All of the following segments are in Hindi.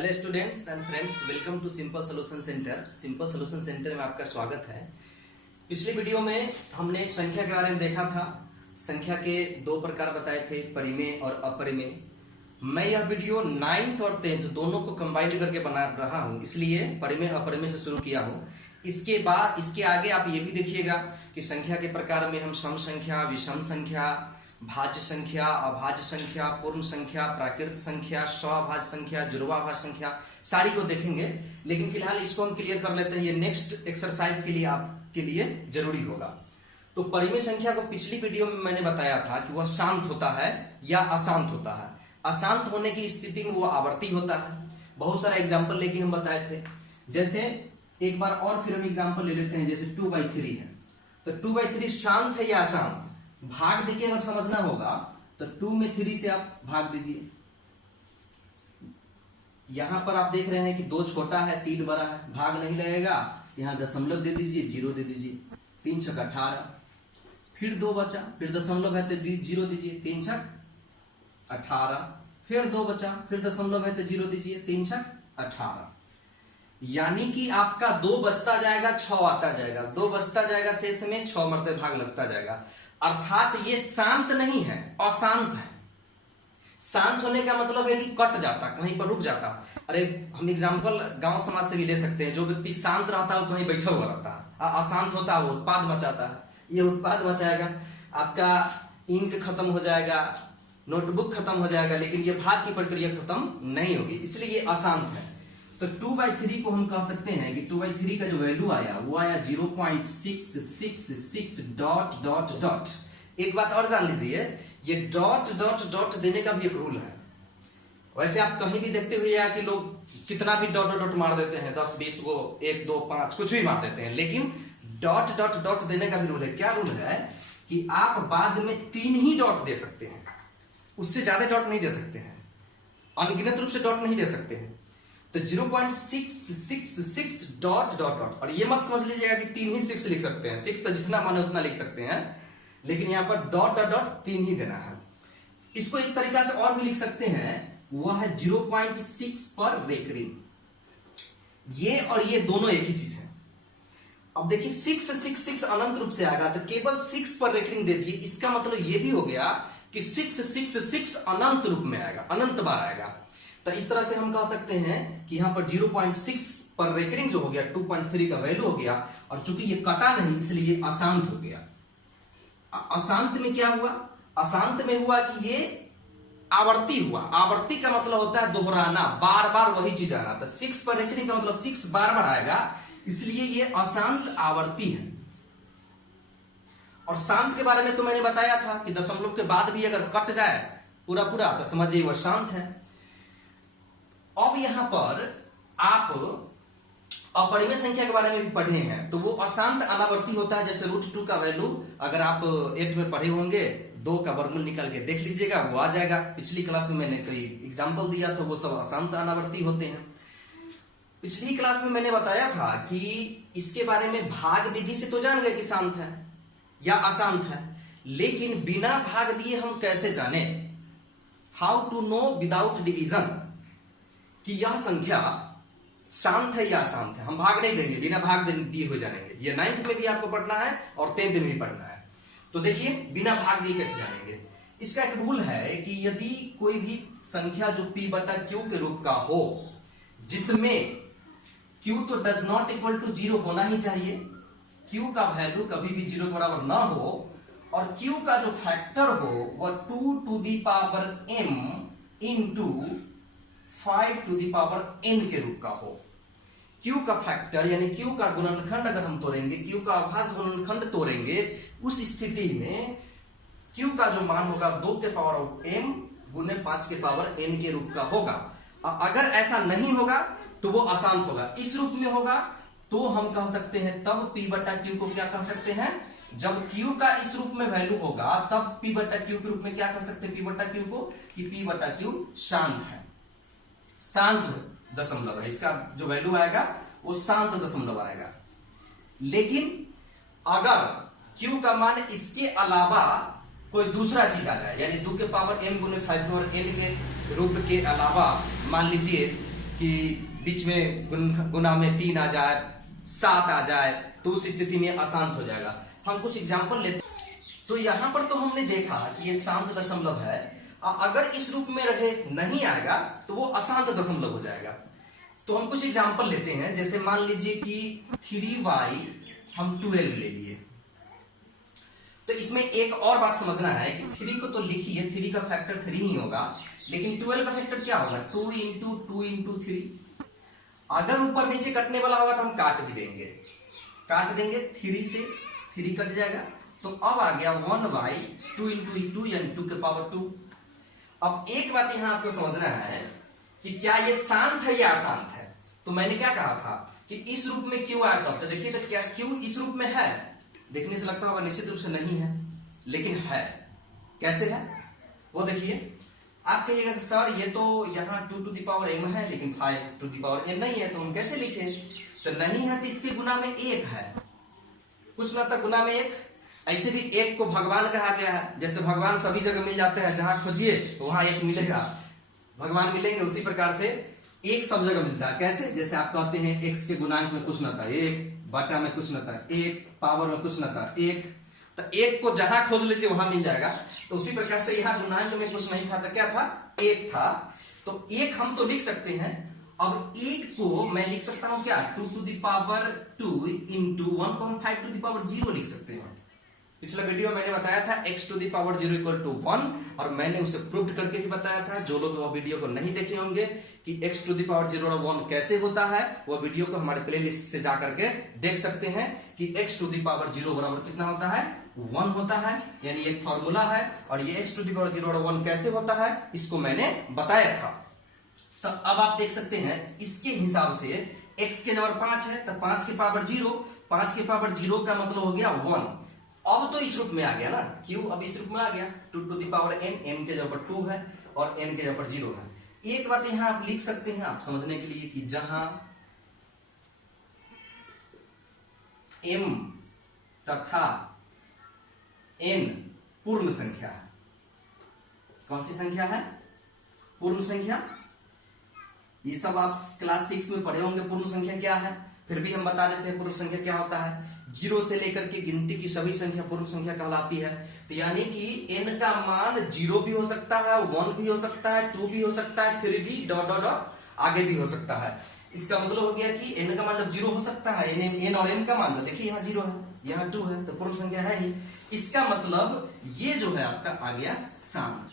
Hello students and friends, welcome to simple solution centre. Simple solution centre में आपका स्वागत है। पिछली वीडियो में हमने एक संख्या के बारे में देखा था। संख्या के दो प्रकार बताए थे, परिमेय और अपरिमेय। मैं यह वीडियो 9th और 10th दोनों को कंबाइंड करके बना रहा हूं, इसलिए परिमेय अपरिमेय से शुरू किया हूं। इसके बाद इसके आगे आप ये भी देखिएगा कि संख्या के प्रकार में हम सम संख्या, विषम संख्या, भाज्य संख्या, अभाज्य संख्या, पूर्ण संख्या, प्राकृत संख्या, स्वाभाज्य संख्या, जुड़वाभाज्य संख्या सारी को देखेंगे। लेकिन फिलहाल इसको हम क्लियर कर लेते हैं, ये नेक्स्ट एक्सरसाइज के लिए आपके लिए जरूरी होगा। तो परिमेय संख्या को पिछली वीडियो में मैंने बताया था कि वह शांत होता है या अशांत होता है। अशांत होने की स्थिति में वो आवर्ती होता है। बहुत सारा एग्जाम्पल लेके हम बताए थे। जैसे एक बार और फिर हम एग्जाम्पल ले लेते हैं, जैसे 2/3 है। तो 2/3 शांत है या अशांत? भाग देके अगर समझना होगा तो 2 में 3 से आप भाग दीजिए। यहां पर आप देख रहे हैं कि 2 छोटा है, 3 बड़ा है, भाग नहीं लगेगा। यहां दशमलव दे दीजिए, 0 दे दीजिए। 3 छक 18, फिर 2 बचा, फिर दशमलव है तो 0 दीजिए, 3 छक 18, फिर 2 बचा, फिर दशमलव है तो 0 दीजिए, 3 छक 18। यानी कि आपका 2 बचता जाएगा, 6 आता जाएगा, 2 बचता जाएगा, शेष में 6 मरते भाग लगता जाएगा। अर्थात ये शांत नहीं है, अशांत है। शांत होने का मतलब है कि कट जाता, कहीं पर रुक जाता। अरे हम एग्जांपल गांव समाज से भी ले सकते हैं। जो व्यक्ति शांत रहता है वो कहीं बैठा हुआ रहता है, अशांत होता है वो उत्पाद मचाता है। ये उत्पाद मचाएगा, आपका इंक खत्म हो जाएगा, नोटबुक खत्म हो जाएगा, लेकिन ये भाग की प्रक्रिया खत्म नहीं होगी, इसलिए ये अशांत है। तो 2/3 को हम कह सकते हैं कि 2/3 का जो वैल्यू आया वो आया 0.666 डॉट डॉट डॉट। एक बात और जान लीजिए, ये डॉट डॉट डॉट देने का भी एक रूल है। वैसे आप कहीं भी देखते हुए कि लोग कितना भी डॉट डॉट मार देते हैं, 10 20 को, 1 2 5 कुछ भी मार देते हैं, लेकिन डॉट डॉट डॉट देने का भी रूल है। क्या रूल है कि आप बाद में 3 ही डॉट दे सकते हैं, उससे ज्यादा डॉट नहीं दे सकते हैं, अनगिनत रूप से डॉट नहीं दे सकते हैं। तो 0.666 डॉट डॉट डॉट। और ये मत समझ लीजिएगा कि 3 ही 6 लिख सकते हैं, 6 तो जितना माने उतना लिख सकते हैं, लेकिन यहां पर डॉट डॉट डॉट 3 ही देना है। इसको एक तरीका से और भी लिख सकते हैं, वह है 0.6 पर रेकरिंग। ये और ये दोनों एक ही चीज है। अब देखिए 666 अनंत रूप से आएगा तो केवल 6 पर रेकरिंग दे दिए। इसका मतलब ये भी हो गया कि 666 अनंत रूप में आएगा, अनंत बार आएगा। तो इस तरह से हम कह सकते हैं कि यहां पर 0.6 पर रेकरिंग जो हो गया 2.3 का वैल्यू हो गया, और चूंकि ये कटा नहीं इसलिए ये अशांत हो गया। अशांत में क्या हुआ? अशांत में हुआ कि ये आवर्ती हुआ। आवर्ती का मतलब होता है दोहराना, बार बार वही चीज आना। तो 6 पर रेकरिंग का मतलब 6 बार बार आएगा, इसलिए ये अशांत आवर्ती है। और शांत के बारे में तो मैंने बताया था कि दशमलव के बाद भी अगर कट जाए पूरा पूरा तो समझिए वह शांत है। अब यहां पर आप अपरिमेय संख्या के बारे में भी पढ़े हैं, तो वो अशांत अनावर्ती होता है। जैसे √2 का वैल्यू अगर आप 8 में पढ़े होंगे, 2 का वर्गमूल निकाल के देख लीजिएगा, वो आ जाएगा। पिछली क्लास में मैंने कई एग्जाम्पल दिया तो वो सब अशांत अनावर्ती होते हैं। पिछली क्लास में मैंने बताया था कि इसके बारे में भाग विधि से तो जान गए कि शांत है या अशांत है, लेकिन बिना भाग दिए हम कैसे जाने? How to know without division कि यह संख्या शांत है या अशांत है। हम भाग नहीं देंगे, बिना भाग दिए हो जानेंगे। ये 9th में भी आपको पढ़ना है और 10th में भी पढ़ना है। तो देखिए बिना भाग दिए कैसे जानेंगे। इसका एक रूल है कि यदि कोई भी संख्या जो p/q के रूप का हो, जिसमें q तो डज नॉट इक्वल टू 0 होना ही चाहिए, q का वैल्यू कभी भी 0 के बराबर ना हो, और q का जो फैक्टर हो वह 2m इंटू 5n के रूप का हो। q का फैक्टर यानी q का गुणनखंड अगर हम तोड़ेंगे, q का अभाज्य गुणनखंड तोड़ेंगे, उस स्थिति में q का जो मान होगा 2m गुने 5n के रूप का होगा। अगर ऐसा नहीं होगा तो वो अशांत होगा। इस रूप में होगा तो हम कह सकते हैं तब p/q को क्या कह सकते हैं? जब q का इस रूप में वैल्यू होगा तब p/q के रूप में क्या कह सकते हैं p/q को? कि p/q शांत है, शांत दशमलव है। इसका जो वैल्यू आएगा वो शांत दशमलव आएगा। लेकिन अगर q का मान इसके अलावा कोई दूसरा चीज आ जाए, यानी 2 के पावर m गुने 5 पावर n के रूप के अलावा मान लीजिए कि बीच में गुना में 3 आ जाए, 7 आ जाए, तो उस स्थिति में अशांत हो जाएगा। हम कुछ एग्जाम्पल लेते। तो यहां पर तो हमने देखा कि ये शांत दशमलव है, अगर इस रूप में रहे नहीं आएगा तो वो अशांत दशमलव हो जाएगा। तो हम कुछ एग्जाम्पल लेते हैं, जैसे मान लीजिए कि 3y हम 12 ले लिए। तो इसमें एक और बात समझना है कि 3 को तो लिखिए, 3 का फैक्टर 3 ही होगा, लेकिन 12 का फैक्टर क्या होगा? 2 इंटू 2 इंटू 3। अगर ऊपर नीचे कटने वाला होगा तो हम काट भी देंगे, 3 से 3 कट जाएगा। तो अब आ गया 1y 2 इंटू 2 यानी 2 के पावर 2। अब एक बात यहां आपको समझना है कि क्या ये शांत है या अशांत है। तो मैंने क्या कहा था कि इस रूप में क्यों आया था। तो देखिए, तो क्या क्यों इस रूप में है? देखने से लगता होगा निश्चित रूप से नहीं है, लेकिन है। कैसे है वो देखिए। आप कहिएगा कि सर ये तो यहाँ 2 टू द पावर m है, लेकिन 5 टू द पावर n नहीं है, तो हम कैसे लिखें? तो नहीं है तो इसके गुना में 1 है, कुछ ना था गुना में 1। ऐसे भी 1 को भगवान कहा गया है। जैसे भगवान सभी जगह मिल जाते हैं, जहां खोजिए वहां 1 मिलेगा, भगवान मिलेंगे। उसी प्रकार से 1 सब जगह मिलता है। कैसे? जैसे आप कहते हैं x के गुणांक में कुछ ना था 1, बटा में कुछ ना था 1, पावर में कुछ ना था 1, तो 1 को जहां खोज लीजिए वहां मिल जाएगा। तो उसी प्रकार से यहाँ गुणांक में कुछ नहीं था तो क्या था? 1 था। तो 1 हम तो लिख सकते हैं। अब 8 को मैं लिख सकता हूं क्या? 2 टू द पावर 2 इंटू 1 को हम 5 टू द पावर 0 लिख सकते हैं। पिछला वीडियो में मैंने बताया था x to the power 0 equal to 1, और मैंने उसे प्रूव करके ही बताया था। जो लोग वो वीडियो को नहीं देखे होंगे कि x टू द पावर 0 और 1 कैसे होता है, वो वीडियो को हमारे प्लेलिस्ट से जाकर के देख सकते हैं कि x टू द पावर 0 बराबर कितना होता है? 1 होता है। यानी एक फॉर्मूला है, और ये x टू द पावर 0 और 1 कैसे होता है इसको मैंने बताया था। तो अब आप देख सकते हैं इसके हिसाब से x के जबर 5 है तो 5 के पावर 0, 5 के पावर 0 का मतलब हो गया 1। अब तो इस रूप में आ गया ना, क्यों? अब इस रूप में आ गया 2 to the power n, m के जगह पर 2 है और n के जगह पर 0 है। एक बात यहां आप लिख सकते हैं आप समझने के लिए कि जहां m तथा n पूर्ण संख्या है। कौन सी संख्या है? पूर्ण संख्या। ये सब आप क्लास 6 में पढ़े होंगे पूर्ण संख्या क्या है, फिर भी हम बता देते हैं पूर्ण संख्या क्या होता है। 0 से लेकर के गिनती की सभी संख्या पूर्ण संख्या कहलाती है। तो यानी कि n का मान 0 भी हो सकता है, 1 भी हो सकता है, 2 भी हो सकता है, 3 भी डॉट डॉट आगे भी हो सकता है। इसका मतलब हो गया कि n का मान जब 0 हो सकता है, n और m का मान तो देखिए यहाँ 0 है, यहाँ 2 है, तो पूर्ण संख्या है ही। इसका मतलब ये जो है आपका आ गया शांत।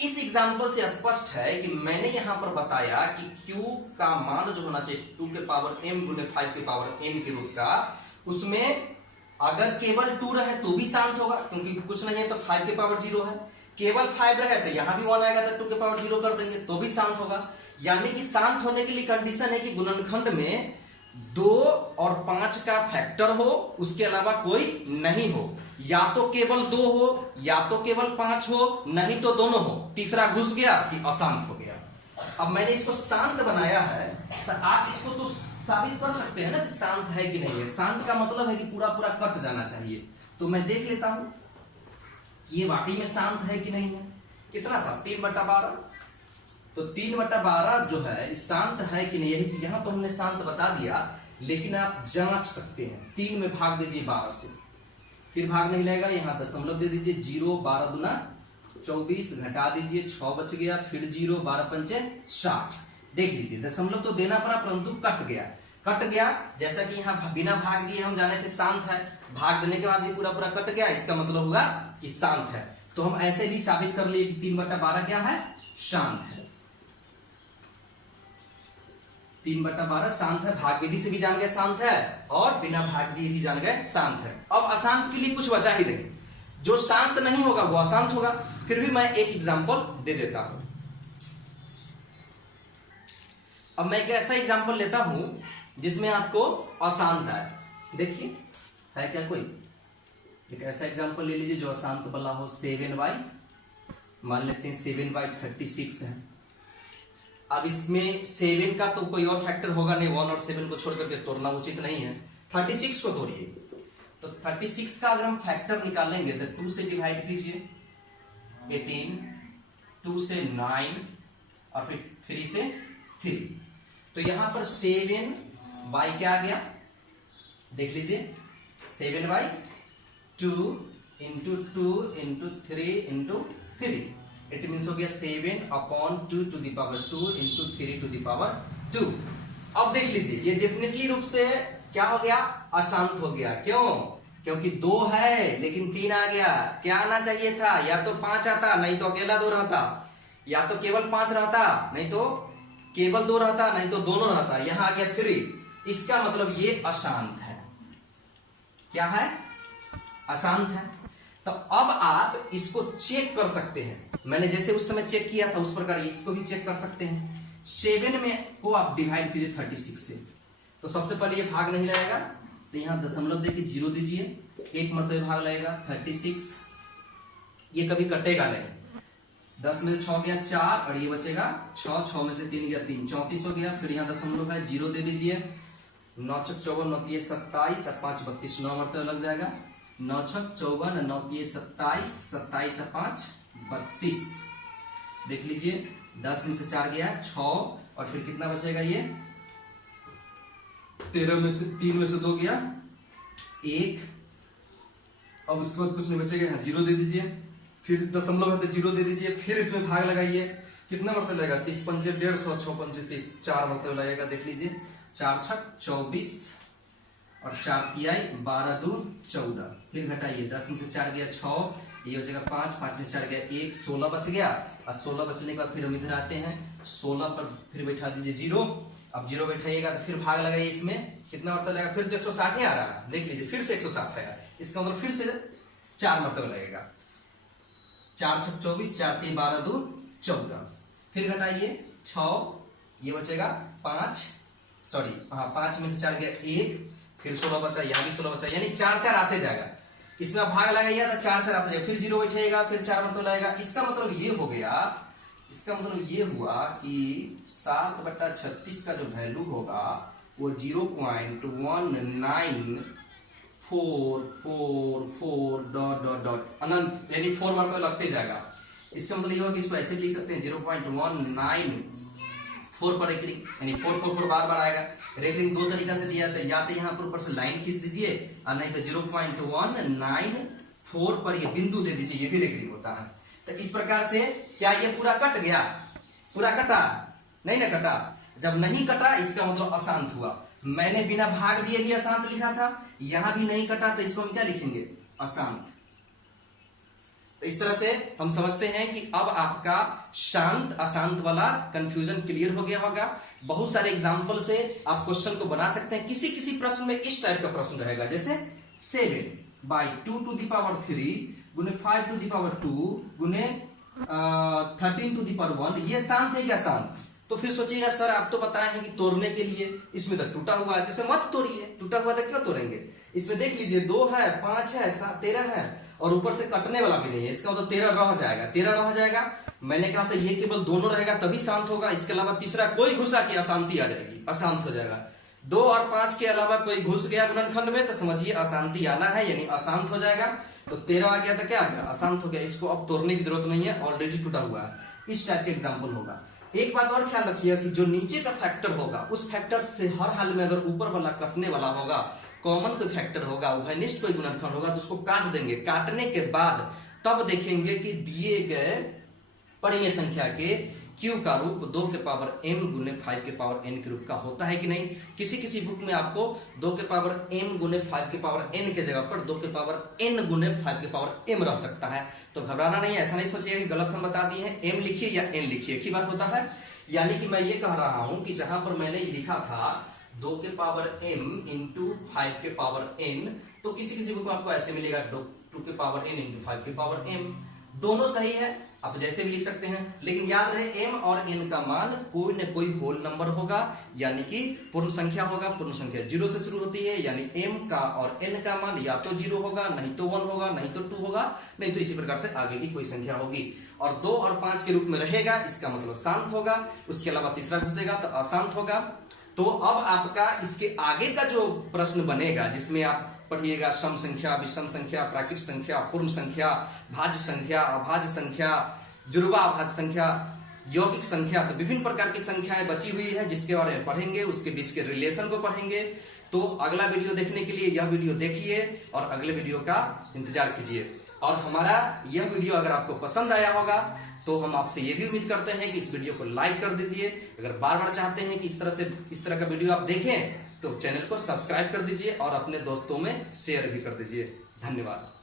इस एग्जाम्पल से स्पष्ट है कि मैंने यहां पर बताया कि Q का मान जो होना चाहिए 2 के पावर m गुने 5 के पावर n के रूप का, उसमें अगर केवल 2 रहे तो भी शांत होगा, क्योंकि कुछ नहीं है तो 5 के पावर 0 है। केवल 5 रहे तो यहां भी 1 आएगा तो 2 के पावर 0 कर देंगे तो भी शांत होगा। यानी कि शांत होने के लिए कंडीशन है कि गुणनखंड में 2 और 5 का फैक्टर हो, उसके अलावा कोई नहीं हो। या तो केवल 2 हो या तो केवल 5 हो, नहीं तो दोनों हो। तीसरा घुस गया कि अशांत हो गया। अब मैंने इसको शांत बनाया है तो आप इसको तो साबित कर सकते हैं ना कि शांत है कि नहीं है। शांत का मतलब है कि पूरा पूरा कट जाना चाहिए। तो मैं देख लेता हूं कि ये वाकई में शांत है कि नहीं है। कितना था? 3/12। तो 3/12 जो है शांत है कि नहीं, यही यहां तो हमने शांत बता दिया, लेकिन आप जांच सकते हैं। 3 में भाग दीजिए 12 से, फिर भाग नहीं लगेगा, यहां दशमलव दे दीजिए 0, 12 दूना 24, घटा दीजिए 6 बच गया, फिर 0, 12 पंचे 60। देख लीजिए दशमलव तो देना पड़ा परंतु कट गया। जैसा कि यहाँ बिना भाग दिए हम जाने थे शांत है, भाग देने के बाद भी पूरा पूरा कट गया, इसका मतलब होगा कि शांत है। तो हम ऐसे भी साबित कर लिए कि 3/12 क्या है? शांत है। 3/12 शांत है। भाग विधि से भी जान गए शांत है, और बिना भाग दिए भी जान गए शांत है। अब अशांत के लिए कुछ बचा ही नहीं, जो शांत नहीं होगा वो अशांत होगा। फिर भी मैं एक एग्जांपल दे देता हूं। अब मैं एक ऐसा एग्जांपल लेता हूं जिसमें आपको अशांत है। देखिए है क्या कोई? एक ऐसा एग्जांपल ले लीजिए जो अशांत वाला हो। 7y, मान लेते हैं 7/36 है। अब इसमें 7 का तो कोई और फैक्टर होगा नहीं, 1 और 7 को छोड़ करके तोड़ना उचित नहीं है। 36 को तोड़िए, तो 36 का अगर हम फैक्टर निकालेंगे तो 2 से डिवाइड कीजिए 18, 2 से 9, और फिर 3 से 3। तो यहां पर 7 बाई क्या आ गया, देख लीजिए 7 by 2 into 2 into 3 into 3। It means हो गया 7/2 to the power 2 into 3 to the power 2। अब देख लीजिए ये डेफिनेटली रूप से क्या हो गया, अशांत हो गया। क्यों? क्योंकि 2 है लेकिन 3 आ गया। क्या आना चाहिए था, या तो 5 आता, नहीं तो अकेला 2 रहता, या तो केवल 5 रहता, नहीं तो केवल 2 रहता, नहीं तो दोनों रहता। यहां आ गया 3। इसका मतलब ये अशांत है। क्या है? अशांत है। तो अब आप इसको चेक कर सकते हैं। मैंने जैसे उस समय चेक किया था उस प्रकार इसको भी चेक कर सकते हैं। 7 में को आप डिवाइड कीजिए 36 से, तो सबसे पहले ये भाग नहीं लगेगा, तो यहां दशमलव देके 0 दीजिए, एक मरतबे भाग लगेगा 36। ये कभी कटेगा नहीं। 10 में से 6 गया 4 और ये बचेगा 6, 6 में से 3 गया 3, 34 हो गया। फिर यहाँ दशमलव है 0 दे दीजिए, 9 छक 54, 9 तिये 27 और 5 32, 9 मरतबे लग जाएगा। 9 छक 54, 9 तिये 27, 27 और 5 32। देख लीजिए 10 में से 4 गया 6 और फिर कितना बचेगा, ये 13 में से 3 में से 2 गया 1। अब उसके बाद कुछ नहीं बचेगा, यहाँ 0 दे दीजिए, फिर दशमलव है तो 0 दे दीजिए, फिर इसमें भाग लगाइए, कितना मरतबे लगेगा 30 पंचे 150, 6 पंचे 30, 4 मरतबे लगेगा। देख लीजिए 4 छक 24 और 4 तिहाई 12 दूर 14। फिर घटाइए 10 में से 4 गया 6, ये हो जाएगा 5, 5 में से 4 गया 1, 16 बच गया। और 16 बचने के बाद फिर हम इधर आते हैं, 16 पर फिर बैठा दीजिए 0। अब 0 बैठाइएगा तो फिर भाग लगाइए, इसमें कितना मरतबा लगेगा, फिर तो 160 ही आ रहा है। देख लीजिए फिर से 160 है, इसका मतलब फिर से 4 मरतबा लगेगा। 4 छक 24, 4 तिये 12 दूर 14। फिर घटाइए 6, ये बचेगा 5, सॉरी हाँ 5 में से 4 गया 1, फिर 16 बचा, यहाँ भी 16 बचा, यानी 4 4 आते जाएगा। इसमें भाग लगाइए तो 4 4 आते जाएगा, फिर 0 बैठेगा, फिर 4 मतलब लगेगा। इसका मतलब ये हो गया, इसका मतलब ये हुआ कि 7/36 का जो वैल्यू होगा वो 0.194444 डॉट डॉट डॉट अनंत, यानी 4 मतलब लगते जाएगा। इसका मतलब ये होगा कि इसको ऐसे भी लिख सकते हैं 0.194 पर रेकरिंग, यानी 444 बार बार आएगा। रेकरिंग 2 तरीका से दिया जाता है, या तो यहाँ पर ऊपर से लाइन खींच दीजिए और नहीं तो 0.194 पर ये बिंदु दे दीजिए, ये भी रेकरिंग होता है। तो इस प्रकार से क्या ये पूरा कट गया? पूरा कटा? नहीं ना कटा। जब नहीं कटा इसका मतलब अशांत हुआ। मैंने बिना भाग दिए भी अशांत लिखा था, यहां भी नहीं कटा तो इसको हम क्या लिखेंगे? अशांत। तो इस तरह से हम समझते हैं कि अब आपका शांत अशांत वाला कंफ्यूजन क्लियर हो गया होगा। बहुत सारे एग्जाम्पल से आप क्वेश्चन को बना सकते हैं। किसी किसी प्रश्न में इस टाइप का प्रश्न रहेगा, जैसे 7/2 टू द पावर 3 गुने 5 टू द पावर 2 गुने 13 टू द पावर 1। ये शांत है क्या? शांत। तो फिर सोचिएगा सर आप तो बताए हैं कि तोड़ने के लिए, इसमें तो टूटा हुआ है, इसमें मत तोड़िए। टूटा हुआ तो क्यों तोड़ेंगे? इसमें देख लीजिए 2 है, 5 है, 7, 13 है और ऊपर से कटने वाला भी नहीं है। इसका मतलब 13 रह जाएगा, 13 रह जाएगा। मैंने कहा था ये केवल दोनों रहेगा तभी शांत होगा, इसके अलावा तीसरा कोई घुसा कि अशांति आ जाएगी, अशांत हो जाएगा। 2 और 5 के अलावा कोई घुस गया गुणनखंड में तो समझिए अशांति आना है, यानी अशांत हो जाएगा। तो 13 आ गया तो क्या आ गया? अशांत हो गया। इसको अब तोड़ने की जरूरत नहीं है, ऑलरेडी टूटा हुआ है। इस टाइप के एग्जाम्पल होगा। एक बात और ख्याल रखिएगा कि जो नीचे का फैक्टर होगा उस फैक्टर से हर हाल में अगर ऊपर वाला कटने वाला होगा, कॉमन कोई फैक्टर होगा, उभयनिष्ठ कोई गुणनखंड होगा तो उसको काट देंगे। काटने के बाद तब देखेंगे कि दिए गए परिमेय संख्या के q का रूप 2 के पावर m गुने 5 के पावर n के रूप का होता है कि नहीं। किसी किसी बुक में आपको 2 के पावर m गुने 5 के पावर n के जगह पर 2 के पावर n गुने 5 के पावर m रह सकता है। तो घबराना नहीं है, ऐसा नहीं सोचिएगा कि गलत हम बता दिए हैं। m लिखिए या n लिखिए, एक ही बात होता है। यानी कि मैं ये कह रहा हूं कि जहां पर मैंने लिखा था 2 के पावर m इंटू 5 के पावर n, तो किसी किसी बुक में आपको ऐसे मिलेगा 2 के पावर n इंटू 5 के पावर m। दोनों सही है, आप जैसे भी लिख सकते हैं, लेकिन याद रहे m और n का मान कोई न कोई होल नंबर होगा, यानी कि पूर्ण संख्या होगा। पूर्ण संख्या 0 से शुरू होती है, यानी m का और n का मान या तो 0 होगा, नहीं तो 1 होगा, नहीं तो 2 होगा, नहीं तो इसी प्रकार से आगे की कोई संख्या होगी। और 2 और 5 के रूप में रहेगा, इसका मतलब शांत होगा। उसके अलावा तीसरा घुसेगा तो अशांत होगा। तो अब आपका इसके आगे का जो प्रश्न बनेगा, जिसमें आप पढ़िएगा सम संख्या, विषम संख्या, प्राकृत संख्या, पूर्ण संख्या, भाज्य संख्या, अभाज्य संख्या, जुड़वा अभाज्य संख्या, यौगिक संख्या, तो विभिन्न प्रकार की संख्याएं बची हुई है जिसके बारे में पढ़ेंगे, उसके बीच के रिलेशन को पढ़ेंगे। तो अगला वीडियो देखने के लिए यह वीडियो देखिए और अगले वीडियो का इंतजार कीजिए। और हमारा यह वीडियो अगर आपको पसंद आया होगा तो हम आपसे ये भी उम्मीद करते हैं कि इस वीडियो को लाइक कर दीजिए। अगर बार बार चाहते हैं कि इस तरह का वीडियो आप देखें तो चैनल को सब्सक्राइब कर दीजिए और अपने दोस्तों में शेयर भी कर दीजिए। धन्यवाद।